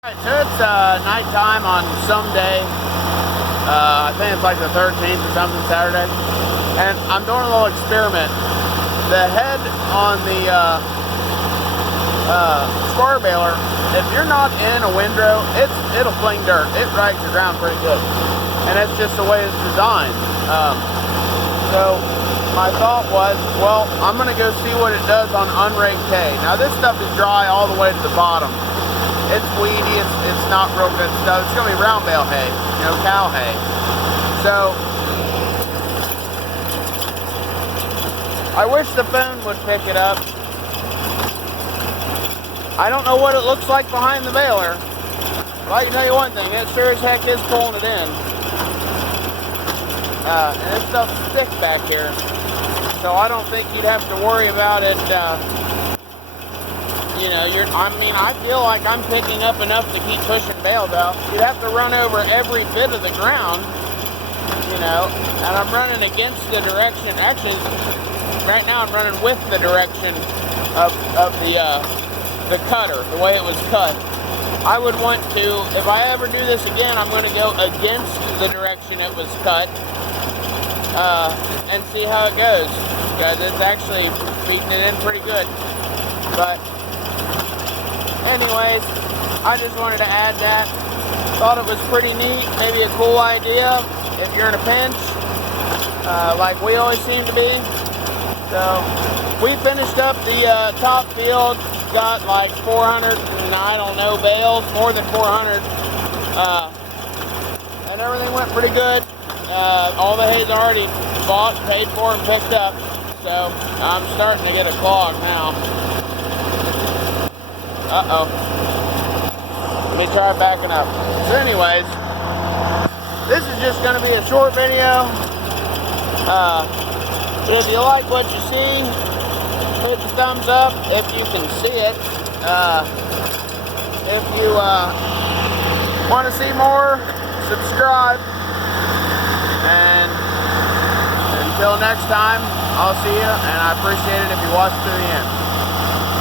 Alright, so it's nighttime on some day. I think it's like the 13th or something, Saturday. And I'm doing a little experiment. The head on the square baler, if you're not in a windrow, it'll fling dirt. It rags the ground pretty good. And that's just the way it's designed. So my thought was, well, I'm going to go see what it does on unraked hay. Now this stuff is dry all the way to the bottom. It's weedy, it's not real good stuff. It's going to be round bale hay, you know, cow hay. So, I wish the phone would pick it up. I don't know what it looks like behind the baler, but I can tell you one thing, it sure as heck is pulling it in. And this stuff's thick back here, so I don't think you'd have to worry about it. You know, I feel like I'm picking up enough to keep pushing bales out. You'd have to run over every bit of the ground, you know, and I'm running against the direction. Actually, right now I'm running with the direction of the cutter, the way it was cut. I would want to, if I ever do this again, I'm going to go against the direction it was cut and see how it goes. Because it's actually feeding it in pretty good. But anyways, I just wanted to add that. Thought it was pretty neat, maybe a cool idea if you're in a pinch, like we always seem to be. So, we finished up the top field, got like 400 and I don't know bales, more than 400, and everything went pretty good. All the hay's already bought, paid for, and picked up, so I'm starting to get a clog now. Uh-oh. Let me try backing up. So anyways, this is just going to be a short video. If you like what you see, hit the thumbs up if you can see it. If you want to see more, subscribe. And until next time, I'll see you, and I appreciate it if you watch to the end.